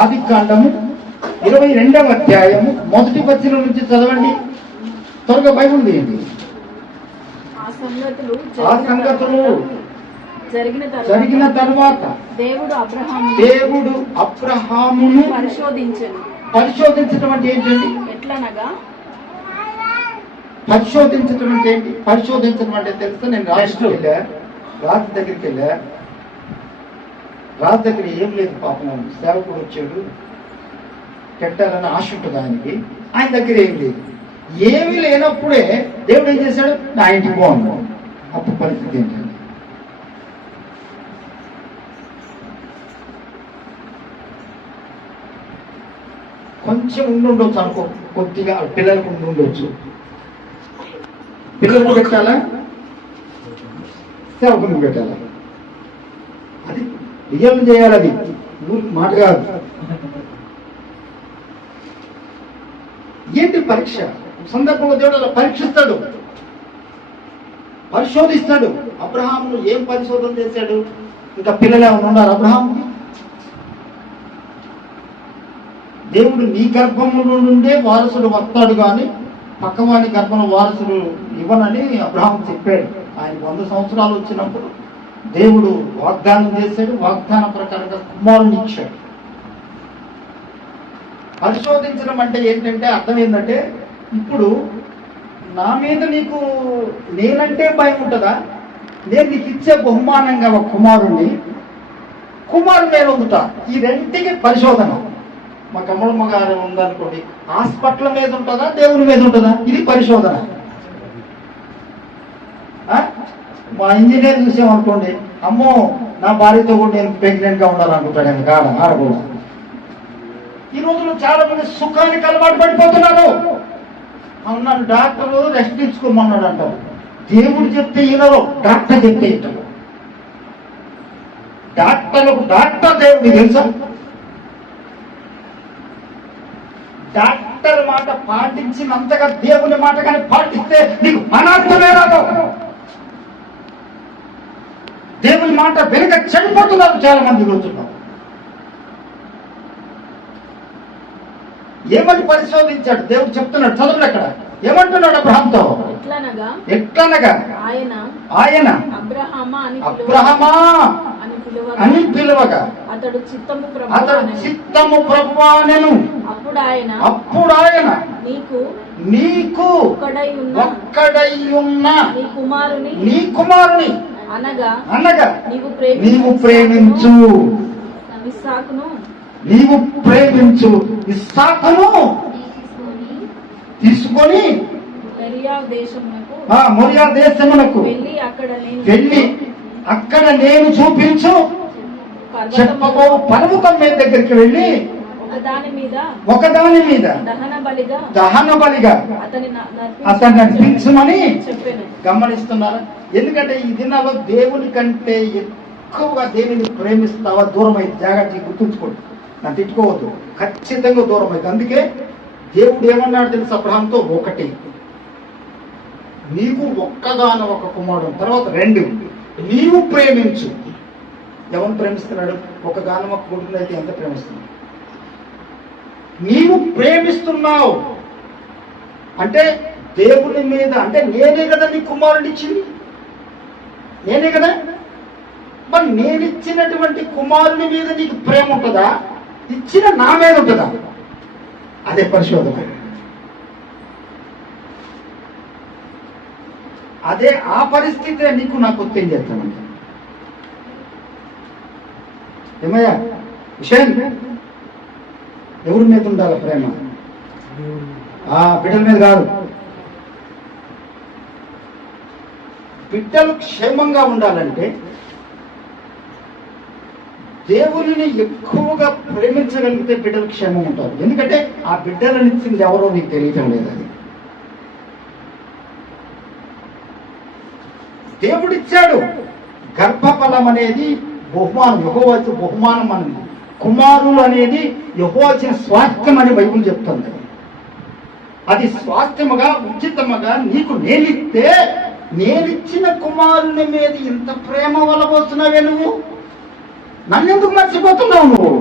ఆదికాండము 22వ అధ్యాయము 1వ వచనం నుంచి చదవండి. త్వరగా బైబిల్ తీయండి. ఆ సంగతులు జరిగిన తర్వాత దేవుడు అబ్రహామును పరిశోధించడం అంటే ఏంటండి? పరిశోధించడం అంటే ఏంటి? పరిశోధించడం అంటే తెలుసా? నేను రాజు దగ్గరికి వెళ్ళా. రాజు దగ్గర ఏం లేదు, పాపం సేవకుడు వచ్చాడు, పెట్టాలని ఆశ ఉంటుంది ఆయనకి. ఆయన దగ్గర ఏం లేదు. ఏమీ లేనప్పుడే దేవుడు ఏం చేశాడు? నా ఇంటికి బాగున్నాడు. అప్పుడు పరిస్థితి ఏంటండి? కొంచెం ఉండుండొచ్చు అనుకో, కొద్దిగా పిల్లలకు ఉండుండొచ్చు. పిల్లలకు పెట్టాలా, సేవకుని పెట్టాలా? అది రియల్ చేయాలి. అది మాట కాదు. ఏంటి పరీక్ష? సందర్భంలో దేవుడు అలా పరీక్షిస్తాడు, పరిశోధిస్తాడు. అబ్రహామును ఏం పరిశోధన చేశాడు? ఇంకా పిల్లలు ఏమైనా ఉన్నారు అబ్రహాం? దేవుడు నీ గర్భంలో నుండే వారసుడు వస్తాడు కానీ పక్కవాడి గర్భంలో వారసుడు ఇవ్వనని అబ్రహాం చెప్పాడు. ఆయన 100 సంవత్సరాలు వచ్చినప్పుడు దేవుడు వాగ్దానం చేశాడు. వాగ్దానం ప్రకారంగా కుమారుని ఇచ్చాడు. పరిశోధించడం అంటే ఏంటంటే అర్థం ఏంటంటే, ఇప్పుడు నా మీద నీకు నేనంటే భయం ఉంటుందా? నేను నీకు ఇచ్చే బహుమానంగా ఒక కుమారుణ్ణి నేను పొందుతా. ఈ రెంటికి పరిశోధన. మా కమ్మలమ్మ గారు ఉందనుకోండి, హాస్పిటల్ మీద ఉంటుందా, దేవుని మీద ఉంటుందా? ఇది పరిశోధన. మా ఇంజనీర్ చూసామనుకోండి, అమ్మో నా భార్యతో కూడా నేను ప్రెగ్నెంట్ గా ఉండాలనుకుంటాడు. ఆయన కాడ ఆడకూడదు. ఈ రోజుల్లో చాలా మంది సుఖానికి అలవాటు పడిపోతున్నారు. అన్నాడు డాక్టర్ రెస్ట్ తీసుకోమన్నాడు అంటారు. దేవుడు చెప్తే ఈయనలో, డాక్టర్ చెప్తే ఇంటారు. డాక్టర్ దేవుడు తెలుసా? డాక్టర్ మాట పాటించినంతగా దేవుని మాట కానీ పాటిస్తే నీకు అనార్థమే రాదు. దేవుని మాట వెనుక చెడిపోతున్నారు చాలా మంది రోజుల్లో. ఏమని పరిశోధించాడు దేవుడు? చెప్తున్నాడు, చదువులు ఎక్కడ ఏమంటున్నాడు అబ్రహాంతో? ఎట్లనగా ఆయన అబ్రహమా అని పిలువగా అతడు చిత్తము ప్రభువా అనెను. అప్పుడు ఆయన నీకు ఒక్కడై ఉన్న నీ కుమారుని అనగా నీవు ప్రేమించు ఇస్సాకును తీసుకొని మొరియా దేశమునకు వెళ్ళి అక్కడ నేను చూపించు చెప్పబో పర్వతం మీద దగ్గరికి వెళ్ళి ఒకదాని మీద దహన బలిగా అతన్ని అర్పించమని గమనిస్తున్నారా? ఎందుకంటే ఈ దినాల్లో దేవుని కంటే ఎక్కువగా దేవుని ప్రేమిస్తావా దూరం అయితే జాగ్రత్తగా గుర్తుంచుకోండి. నన్ను తిట్టుకోవద్దు, ఖచ్చితంగా దూరం అయితే. అందుకే దేవుడు ఏమన్నాడు తెలుసు అబ్రహాంతో? ఒకటి నీకు ఒక్కగాన ఒక కుమారుడు, తర్వాత 2 నీవు ప్రేమించు. ఎవరిని ప్రేమిస్తున్నాడు? ఒకగాన ఒక కొడుకుని అయితే ఎంత ప్రేమిస్తున్నాడు? నీవు ప్రేమిస్తున్నావు అంటే దేవుని మీద, అంటే నేనే కదా నీ కుమారుడు ఇచ్చింది, నేనే కదా. మరి నేనిచ్చినటువంటి కుమారుని మీద నీకు ప్రేమ ఉంటుందా? ఇచ్చిన నా మీద ఉంటుందా? అదే పరిశోధన. అదే ఆ పరిస్థితి నీకు నాకు ఒత్తిడి చేస్తానంట. ఏమయ్యా విషయం? ఎవరి మీద ఉండాలి ప్రేమ? బిడ్డల మీద కాదు. బిడ్డలు క్షేమంగా ఉండాలంటే దేవుని ఎక్కువగా ప్రేమించగలిగితే బిడ్డలు క్షేమం ఉంటారు. ఎందుకంటే ఆ బిడ్డలను ఇచ్చింది ఎవరో నీకు తెలియటం లేదు. అది దేవుడిచ్చాడు. గర్భఫలం అనేది బహుమానం, యెహోవా ఇచ్చే బహుమానం అనేది. కుమారులు అనేది యెహోవా ఇచ్చిన స్వాస్థ్యం అని బైబిల్ చెప్తుంది. అది స్వాస్థ్యముగా ఉచితముగా నీకు నేనిస్తే, నేనిచ్చిన కుమారుని మీద ఇంత ప్రేమ వలబోతున్నావే నువ్వు? నన్నెందుకు మర్చిపోతున్నావు నువ్వు?